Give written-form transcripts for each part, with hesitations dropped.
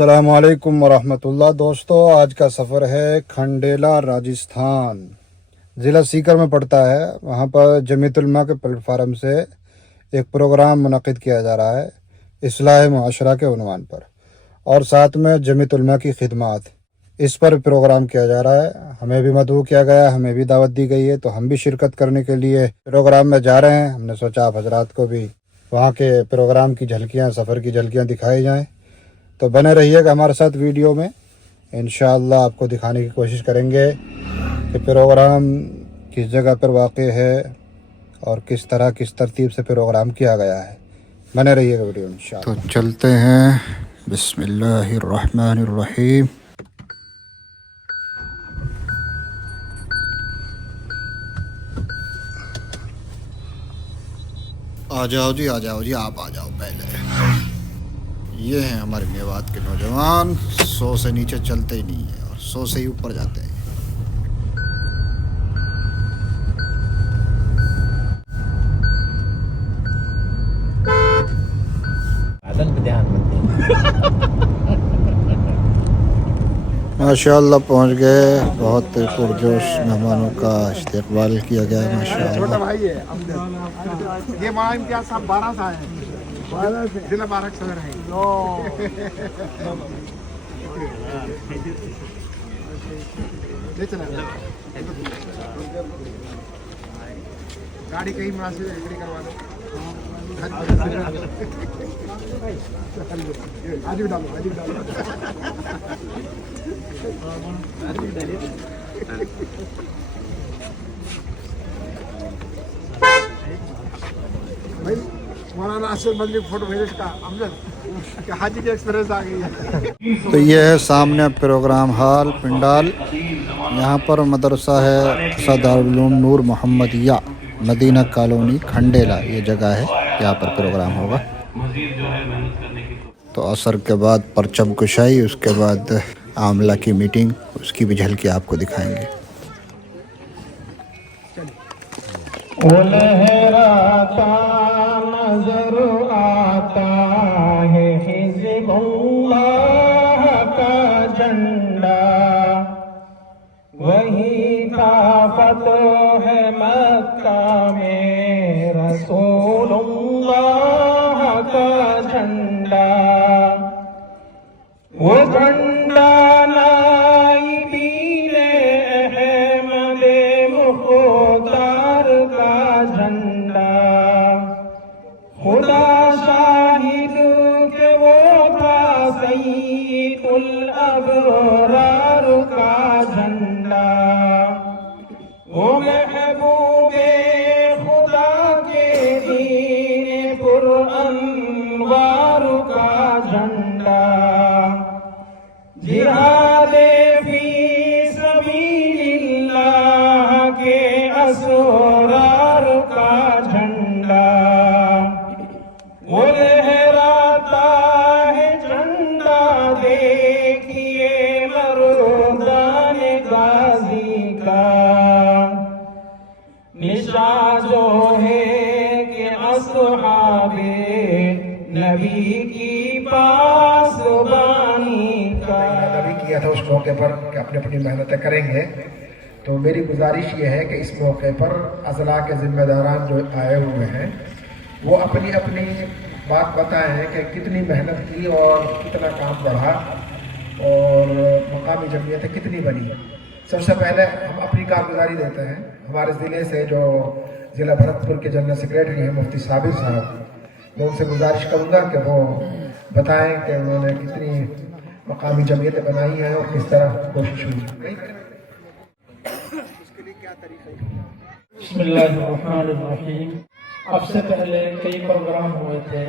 अस्सलामु अलैकुम वरहमतुल्लाह। दोस्तों, आज का सफ़र है खंडेला राजस्थान, ज़िला सीकर में पड़ता है। वहाँ पर जमीयत उलमा के प्लेटफार्म से एक प्रोग्राम मुनक़िद किया जा रहा है इस्लाह मुआशरा के उन्वान पर, और साथ में जमीयत उलमा की खिदमत, इस पर प्रोग्राम किया जा रहा है। हमें भी मदऊ किया गया है, हमें भी दावत दी गई है, तो हम भी शिरकत करने के लिए प्रोग्राम में जा रहे हैं। हमने सोचा आप हजरात को भी वहाँ के प्रोग्राम की झलकियाँ, सफ़र की झलकियाँ दिखाई जाएँ। तो बने रहिएगा हमारे साथ वीडियो में। इंशाअल्लाह आपको दिखाने की कोशिश करेंगे कि प्रोग्राम किस जगह पर वाक़ है और किस तरह किस तरतीब से प्रोग्राम किया गया है। बने रहिएगा वीडियो में इंशाअल्लाह। तो चलते हैं। बिस्मिल्लाहिर्रहमानिर्रहीम। आ जाओ जी, आप आ जाओ पहले। ये हैं हमारे मेवात के नौजवान, 100 से नीचे चलते ही नहीं है और 100 से ही ऊपर जाते हैं। माशाअल्लाह पहुँच गए। बहुत पुरजोश मेहमानों का इस्तकबाल किया गया है माशाअल्लाह। छोटा भाई है ये माँ इम्तियाज साहब 12 से आए हैं, जिला बारक सदर है। ले चला गाड़ी कहीं मुनासिब खड़ी करवा दो। आज भी डालो, आज भी डालो। भाई मौलाना असद मदनी फोटो भेजे का अमजद कि हाजी की एक्सपीरियंस आ गई है। तो ये है सामने प्रोग्राम हॉल पिंडाल। यहाँ पर मदरसा है दारुल उलूम नूर मोहम्मदिया, मदीना कॉलोनी, खंडेला ये जगह है। यहाँ पर प्रोग्राम होगा। तो असर के बाद परचम कुशाई, उसके बाद आमला की मीटिंग, उसकी भी झलकी आपको दिखाएंगे। लहराता नजर आता है हिज़्बुल्लाह का झंडा, वही था फतह है मक्का में रसूलुल्लाह का झंडा। वो झंडा नाइबीने अहमदे मुख्तार का झंडा, खुदा शाहिद के वो था सैयदुल अबरार का झंडा। वो महबूबे खुदा के दीन पुरअनवार का झंडा, जिहादे फी सबीलिल्लाह के असरार का झंडा। वो लहराता है झंडा, देखिए मर्दान गाजी का, निशान जो है कि असहाबे नबी की पासबानी का। नबी किया था उस मौके पर कि अपनी अपनी मेहनतें करेंगे। तो मेरी गुजारिश ये है कि इस मौके पर अज़ला के ज़िम्मेदारान जो आए हुए हैं वो अपनी अपनी बात बताएं कि कितनी मेहनत की और कितना काम बढ़ा और मकामी जमीयतें कितनी बनी। सबसे पहले हम अपनी कारगुजारी देते हैं। हमारे ज़िले से जो ज़िला भरतपुर के जनरल सेक्रेटरी हैं मुफ्ती साबिर साहब, मैं उनसे गुजारिश करूँगा कि वो बताएं कि उन्होंने कितनी मकामी जमीयतें बनाई हैं और किस तरह कोशिश हुई। उसके लिए क्या तरीका है? बिस्मिल्लाहिर्रहमानिर्रहीम। अब से पहले कई प्रोग्राम हुए थे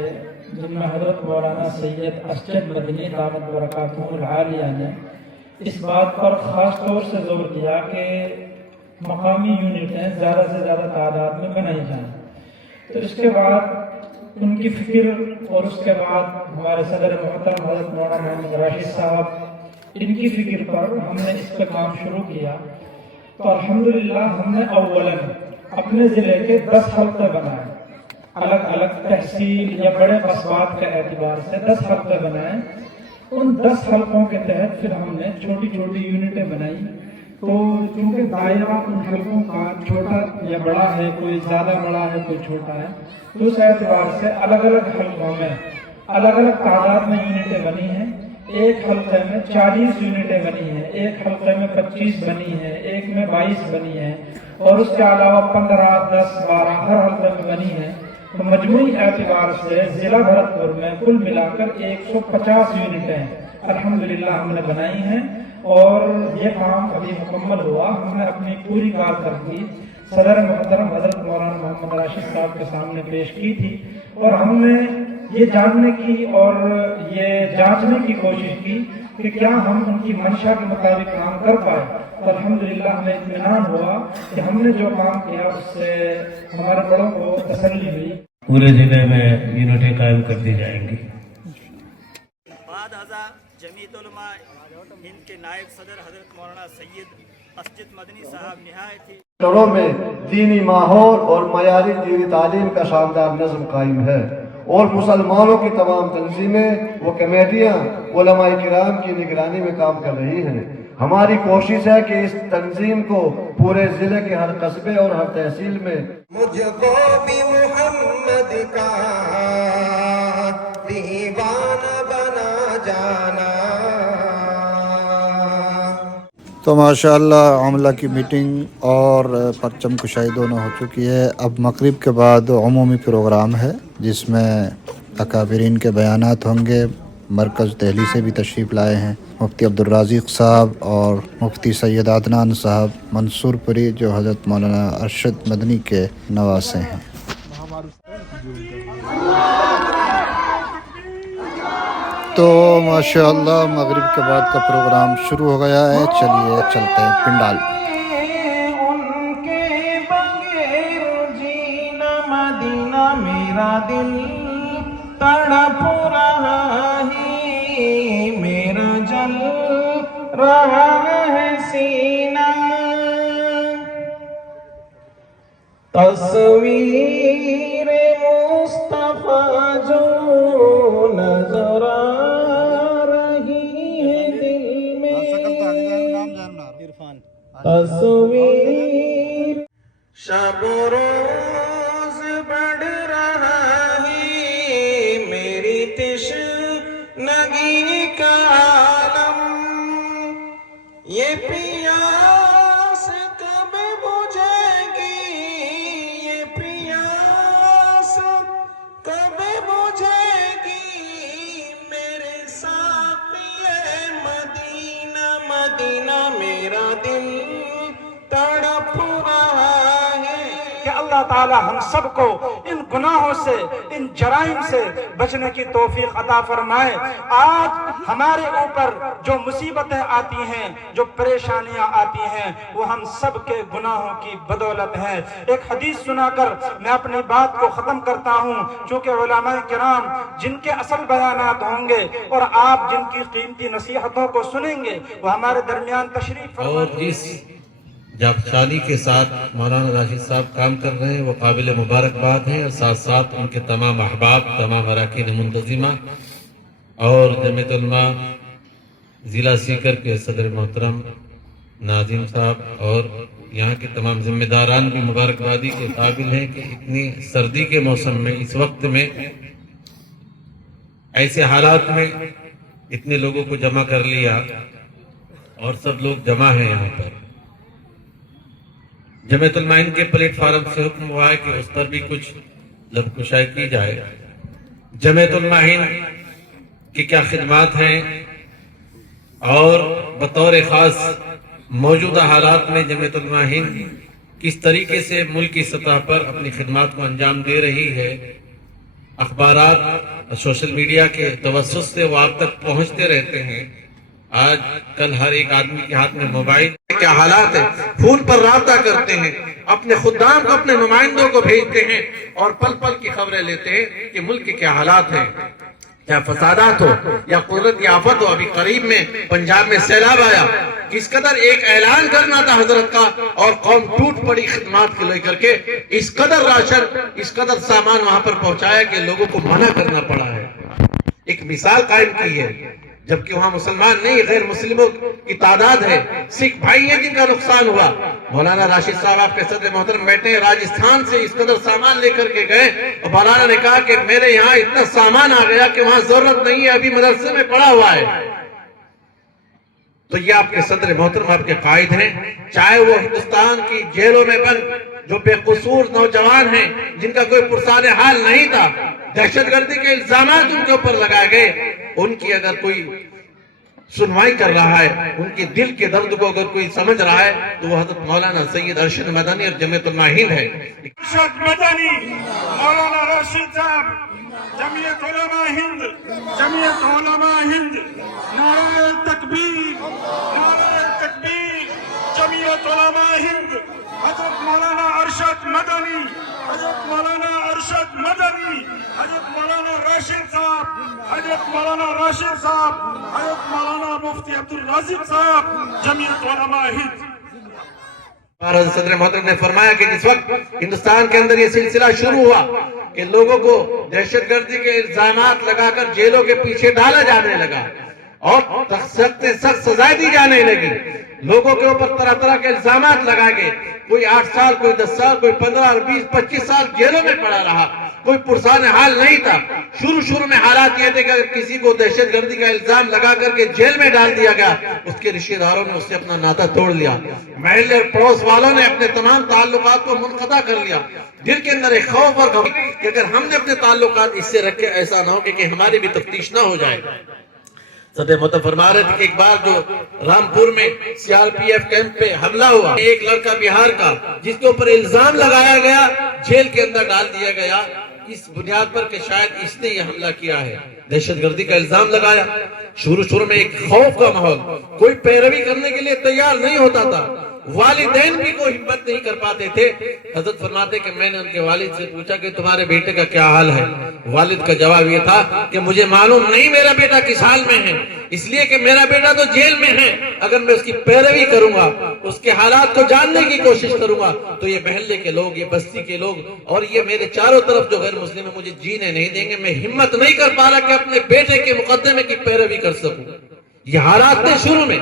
जिनमें हज़रत मौलाना सैयद असजद मदनी दामत बरकातुहुल आलिया ने इस बात पर ख़ास तौर से जोर दिया कि मकामी यूनिटें ज़्यादा से ज़्यादा तादाद में बनाई जाएँ। तो इसके बाद उनकी फ़िक्र और उसके बाद हमारे सदर मोहतरम हज़रत मौलाना मोहम्मद राशिद साहब, इनकी फ़िक्र पर हमने इस पर काम शुरू किया। तो अल्हम्दुलिल्लाह हमने अव्वलन अपने ज़िले के 10 हल्के बनाए, अलग अलग तहसील या बड़े कस्बात के एतबार से 10 हल्के बनाए उन 10 हलकों के तहत फिर हमने छोटी छोटी यूनिटें बनाई। तो चूंकि दायरा उन हलकों का छोटा या बड़ा है, कोई ज़्यादा बड़ा है, कोई छोटा है, तो उस एतबार से अलग अलग हलकों में अलग अलग तादाद में यूनिटें बनी हैं। एक हल्के में 40 यूनिटें बनी हैं, एक हल्के में 25 बनी है, एक में 22 बनी है, और उसके अलावा 15, 10, 12 हर हल्के में बनी है। तो मजमूई एतबार से जिला भरतपुर में कुल मिलाकर 150 यूनिटें अल्हम्दुलिल्लाह हमने बनाई हैं। और ये काम अभी मुकम्मल हुआ। हमने अपनी पूरी कारकर्दगी सदर मुहतरम हजरत मौलाना मोहम्मद राशिद साहब के सामने पेश की थी, और हमने ये जानने की और ये जांचने की कोशिश की कि क्या हम उनकी मंशा के मुताबिक काम कर पाए। तो अल्हम्दुलिल्लाह हमें इत्मीनान हुआ कि हमने जो काम किया उससे हमारे बड़ों को तसल्ली हुई। पूरे जिले में यूनिटें कायम कर दी जाएंगी। बाद हज़ा जमीयत उलमा हिंद के नायब सदर हजरत मौलाना सैयद अस्जिद मदनी साहब निहायत ही शहरों में दीनी माहौल और मयारी दीनी तालीम का शानदार नज़म कायम है, और मुसलमानों की तमाम तंजीमें व कमेटियाँ उलमाए किराम की निगरानी में काम कर रही हैं। हमारी कोशिश है कि इस तंजीम को पूरे जिले के हर कस्बे और हर तहसील में मुझको भी मोहम्मद का दीवाना बना जाना। तो माशाअल्लाह आमला की मीटिंग और परचम कुशाई दोनों हो चुकी है। अब मगरिब के बाद उमूमी प्रोग्राम है जिसमें अकाबरीन के बयानात होंगे। मरकज़ दिल्ली से भी तशरीफ़ लाए हैं मुफ्ती अब्दुल राज़िक़ साहब और मुफ्ती सैयद अदनान साहब मंसूरपुरी, जो हज़रत मौलाना अरशद मदनी के नवासे हैं। तो माशाअल्लाह मगरिब के बाद का प्रोग्राम शुरू हो गया है। चलिए चलते हैं पिंडाल। उनके बगैर जीना मदीना मेरा दिल तड़प रहा है, मेरा जल रहा है सीना। तस्वीर मुस्तफा जो नजर आ रही है दिल में, तस्वीर शब रोज बढ़ रहा है, मेरी तिश्नगी का आलम। ये प्यास कब बुझेगी, ये प्यास कब बुझेगी, मेरे साक़िए मदीना मदीना मेरा दिल तड़प रहा है। कि अल्लाह ताला हम सबको इन गुनाहों से, इन जराइम से बचने की तौफीक अता फरमाए। आज हमारे ऊपर जो मुसीबतें आती हैं, जो परेशानियां आती हैं, वो हम सब के गुनाहों की बदौलत है। एक हदीस सुनाकर मैं अपनी बात को खत्म करता हूँ, चूँकि उलमाए किराम जिनके असल बयानात होंगे और आप जिनकी कीमती नसीहतों को सुनेंगे, वो हमारे दरमियान तशरीफ फरमा। और जिस जागशानी के साथ मौलाना राशिद साहब काम कर रहे हैं वो काबिल मुबारकबाद है, और साथ साथ उनके तमाम अहबाब, तमाम अरकान मुंतज़िमा और जमीयत उलमा ज़िला सीकर के सदर मोहतरम नाज़िम साहब और यहाँ के तमाम जिम्मेदारान भी मुबारकबादी के काबिल हैं कि इतनी सर्दी के मौसम में, इस वक्त में, ऐसे हालात में इतने लोगों को जमा कर लिया, और सब लोग जमा हैं यहाँ पर। जमीयत उलमा हिंद के प्लेटफार्म से हुक्म हुआ है कि उस पर भी कुछ लबकुशाई की जाए। जमीयत उलमा हिंद की क्या खिदमात हैं और बतौर खास मौजूदा हालात में जमीयत उलमा हिंद किस तरीके से मुल्क की सतह पर अपनी खिदमात को अंजाम दे रही है, अखबारात, सोशल मीडिया के तवस्सुस से वो आप तक पहुंचते रहते हैं। आज कल हर एक आदमी के हाथ में मोबाइल, क्या हालात है, फोन पर राब्ता करते हैं, अपने खुद्दाम को, अपने नुमाइंदों को भेजते हैं और पल पल की खबरें लेते हैं कि मुल्क के क्या हालात हैं, क्या फसादात हो या कुदरती आफत हो। अभी करीब में पंजाब में सैलाब आया, किस कदर एक ऐलान करना था हजरत का और कौम टूट पड़ी खिदमात को लेकर के। इस कदर राशन, इस कदर सामान वहां पर पहुंचाया कि लोगों को मना करना पड़ा है। एक मिसाल कायम की है। جبکہ وہاں مسلمان نہیں غیر مسلموں کی تعداد ہے، سکھ بھائی ہیں جن کا نقصان ہوا۔ مولانا راشد صاحب آپ کے صدر محترم بیٹھے ہیں، راجستھان سے اس قدر سامان لے کر کے گئے اور مولانا نے کہا کہ میرے یہاں اتنا سامان آ گیا کہ وہاں ضرورت نہیں ہے، ابھی مدرسے میں پڑا ہوا ہے۔ تو یہ آپ کے صدر محترم آپ کے قائد ہیں، چاہے وہ ہندوستان کی جیلوں میں بند جو بے قصور نوجوان ہیں جن کا کوئی پرسان حال نہیں تھا، دہشت گردی کے الزامات ان کے اوپر لگائے گئے، ان کی اگر کوئی سنوائی کر رہا ہے، ان کے دل کے درد کو اگر کوئی سمجھ رہا ہے تو وہ حضرت مولانا سید ارشد مدنی اور جمعیت علماء ہند ہے۔ ارشد مدنی، مولانا راشد صاحب، جمعیت علماء ہند، جمعیت علماء ہند، نعرہ تکبیر، نعرہ تکبیر، جمعیت علماء ہند، حضرت مولانا ارشد مدنی، حضرت مولانا ارشد مدنی، حضرت مولانا راشد صاحب، حضرت مولانا راشد صاحب، حضرت مولانا مفتی عبد الرازق صاحب، جمعیت علماء ہند۔ حضرت صدر محترم نے فرمایا کہ جس وقت ہندوستان کے اندر یہ سلسلہ شروع ہوا کہ لوگوں کو دہشت گردی کے الزامات لگا کر جیلوں کے پیچھے ڈالا جانے لگا اور سخت سے سخت سزائیں دی جانے لگی، لوگوں کے اوپر طرح طرح کے الزامات لگائے گئے، کوئی 8 سال، کوئی 10 سال، کوئی 15 20 25 سال جیلوں میں پڑا رہا، کوئی پرسان حال نہیں تھا۔ شروع میں حالات یہ تھے کہ اگر کسی کو دہشت گردی کا الزام لگا کر کے جیل میں ڈال دیا گیا، اس کے رشتہ داروں نے اس سے اپنا ناطا توڑ لیا، محلے اور پڑوس والوں نے اپنے تمام تعلقات کو منقطع کر لیا۔ دل کے اندر ایک خوف اور غم کہ اگر ہم نے اپنے تعلقات اس سے رکھے ایسا نہ ہو کہ ہماری بھی تفتیش نہ ہو جائے۔ صدر محترم فرما رہے تھے کہ ایک بار جو رامپور میں CRPF کیمپ پہ حملہ ہوا، ایک لڑکا بہار کا جس کے اوپر الزام لگایا گیا جیل کے اندر ڈال دیا گیا اس بنیاد پر کہ شاید اس نے یہ حملہ کیا ہے، دہشت گردی کا الزام لگایا۔ شروع میں ایک خوف کا ماحول، کوئی پیروی کرنے کے لیے تیار نہیں ہوتا تھا، والدین بھی کوئی ہمت نہیں کر پاتے تھے۔ حضرت فرماتے کہ میں نے ان کے والد سے پوچھا کہ تمہارے بیٹے کا کیا حال ہے؟ والد کا جواب یہ تھا کہ مجھے معلوم نہیں میرا بیٹا کس حال میں ہے، اس لیے کہ میرا بیٹا تو جیل میں ہے، اگر میں اس کی پیروی کروں گا، اس کے حالات کو جاننے کی کوشش کروں گا تو یہ محلے کے لوگ، یہ بستی کے لوگ اور یہ میرے چاروں طرف جو غیر مسلم ہیں مجھے جینے نہیں دیں گے۔ میں ہمت نہیں کر پا رہا کہ اپنے بیٹے کے مقدمے کی پیروی کر سکوں۔ یہ حالات تھے، شروع میں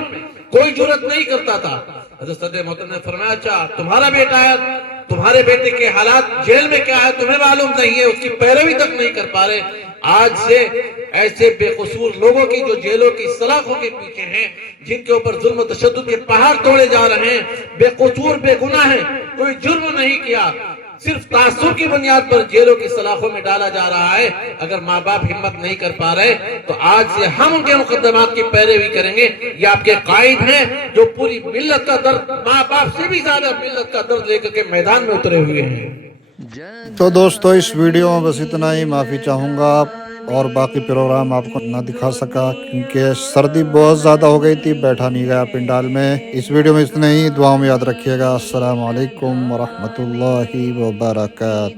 کوئی جرات نہیں کرتا تھا۔ حضرت صدر محترم نے فرمایا اچھا تمہارا بیٹا ہے، تمہارے بیٹے کے حالات جیل میں کیا ہے تمہیں معلوم نہیں ہے، اس کی پیروی تک نہیں کر پا رہے۔ آج سے ایسے بے قصور لوگوں کی جو جیلوں کی سلاخوں کے پیچھے ہیں، جن کے اوپر ظلم و تشدد کے پہاڑ توڑے جا رہے ہیں، بے قصور بے گناہ ہیں، کوئی جرم نہیں کیا، صرف تعصب کی بنیاد پر جیلوں کی سلاخوں میں ڈالا جا رہا ہے۔ اگر ماں باپ ہمت نہیں کر پا رہے تو آج سے ہم ان کے مقدمات کی پیروی کریں گے۔ یہ آپ کے قائد ہیں جو پوری ملت کا درد، ماں باپ سے بھی زیادہ ملت کا درد لے کر کے میدان میں اترے ہوئے ہیں۔ تو دوستو اس ویڈیو میں بس اتنا ہی، معافی چاہوں گا اور باقی پروگرام آپ کو نہ دکھا سکا کیونکہ سردی بہت زیادہ ہو گئی تھی، بیٹھا نہیں گیا پنڈال میں۔ اس ویڈیو میں اتنا ہی، دعاؤں میں یاد رکھیے گا۔ السلام علیکم ورحمۃ اللہ وبرکاتہ۔